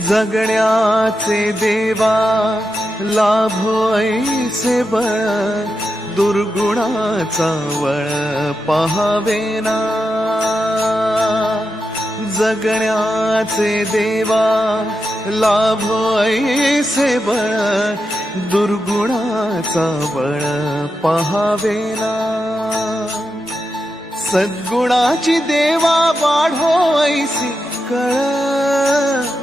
जगण्याचे देवा लाभो ऐसे बळ दुर्गुणाचा वळ पहावेना जगण्याचे देवा लाभो ऐसे बळ दुर्गुणाचा बळ पहावेना सद्गुणाची देवा वाढो ऐसी कळ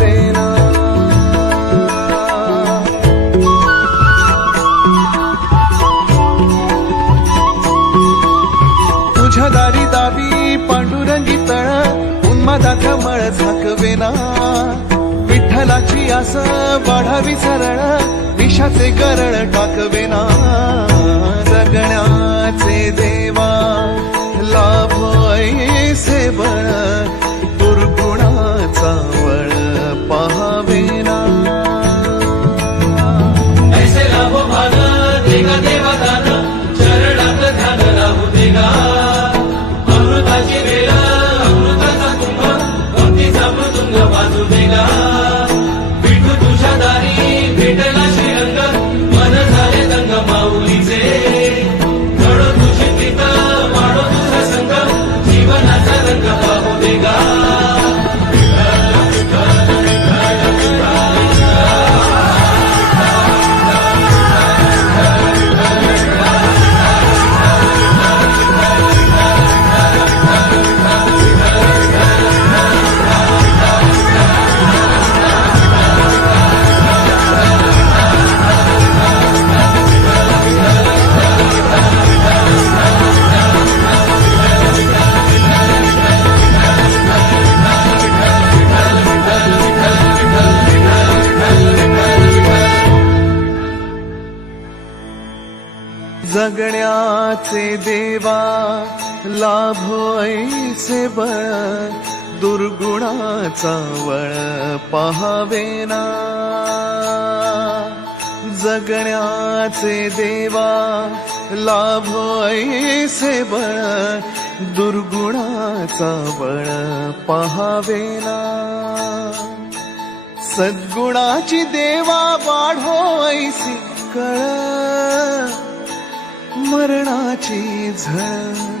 विठ्ठलाची आस वाढावी सरळ विषाचे गरळ टाकवेना जगण्याचे देवा लाभ सेवण ऐसे बळ दुर्गुणाचा वळ पहावेना जगण्याचे देवा लाभो ऐसे बळ दुर्गुणाचा बळ पहावेना सद्गुणाची देवा वाढो ऐसी कळ मरणाची झळ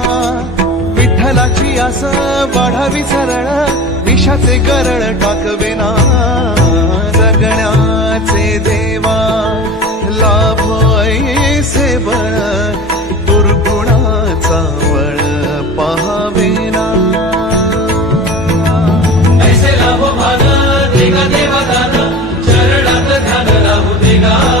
वाढावी आस वाढावी सरळ विषाचे गरळ टाकवेना जगण्याचे देवा लाभो ऐसे बळ दुर्गुणाचा वळ पहावेना ऐसे लाभो भान देगा देवा दान चरणात ध्यान राहू देगा.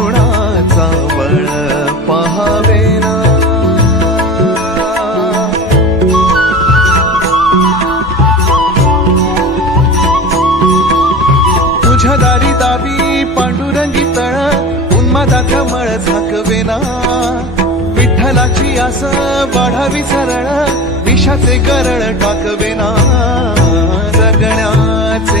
विठ्ठलाची आस वाढावी सरळ विषाचे गरळ टाकवेना जगण्याचे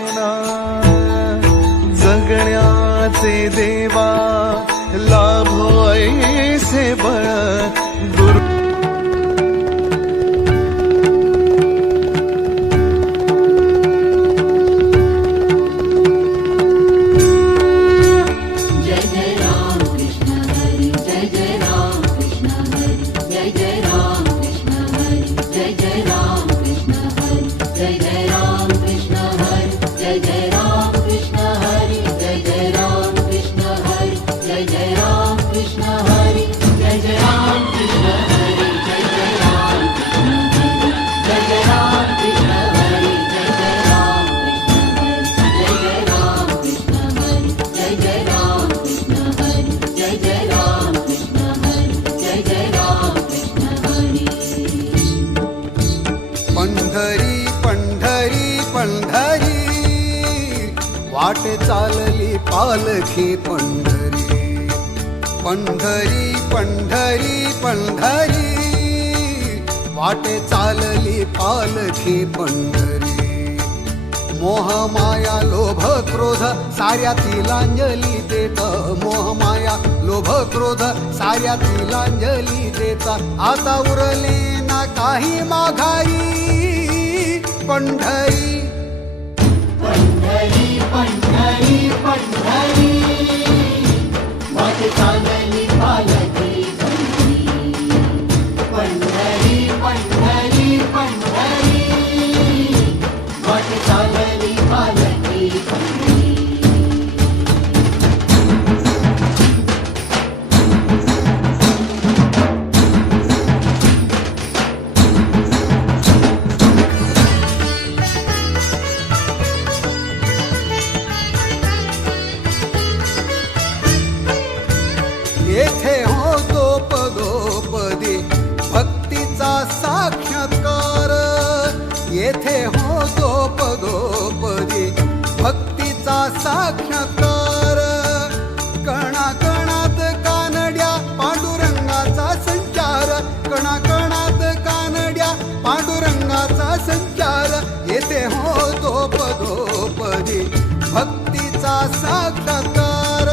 साहवेना जगण्याचे देवा लाभो ऐसे बळ. पालखी पंढरी. पंढरी पंढरी पंढरी. वाटे चालली पालखी पंढरी. मोहमाया लोभ क्रोध साऱ्या तिलांजली देत. मोहमाया लोभ क्रोध साऱ्या तिलांजली देता. आता उरले ना काही माघारी. पंढरी. पंढरी. पंढरी पंढरी. माझे चांगली पाया साक्षात्कार. कणाकणात कानड्या पांडुरंगाचा संचार. कणाकणात कानड्या पांडुरंगाचा संचार. येथे हो धोप धोपदी भक्तीचा साक्षात्कार.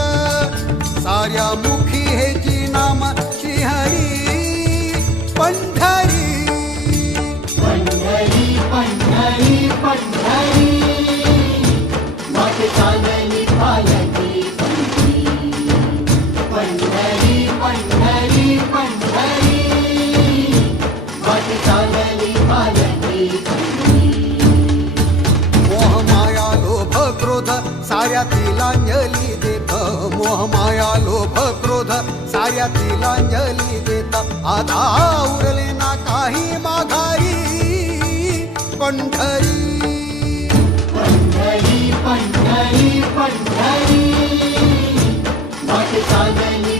साऱ्या मुखी हे जी नाम श्रीहरी पंढरी. पंढरी पंढरी पंढरी. मोह माया लोभ क्रोध साऱ्या तिला अंजली देत. मोह माया लोभ क्रोध साऱ्या तिला अंजली देत. आधा उरले ना काही माघारी पंढरी. पंढरी पंढरी पंढरी. वाट चालली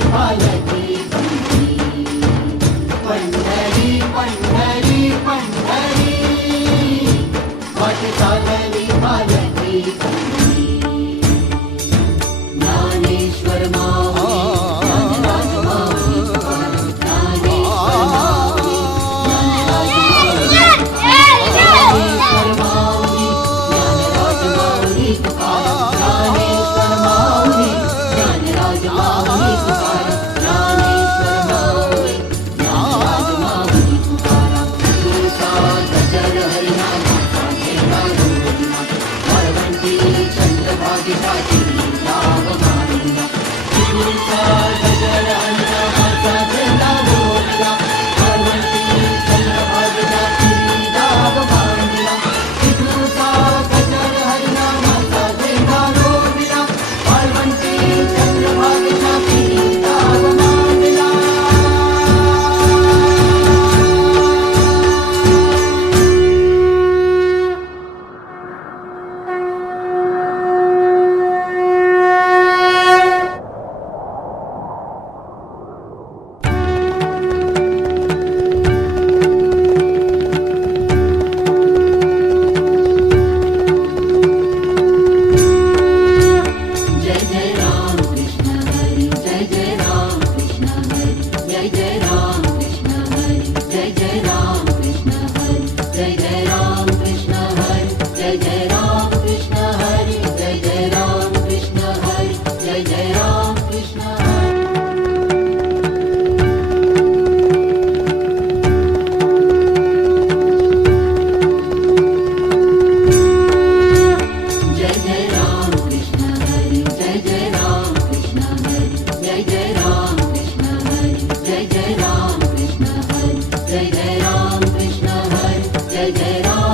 el verano.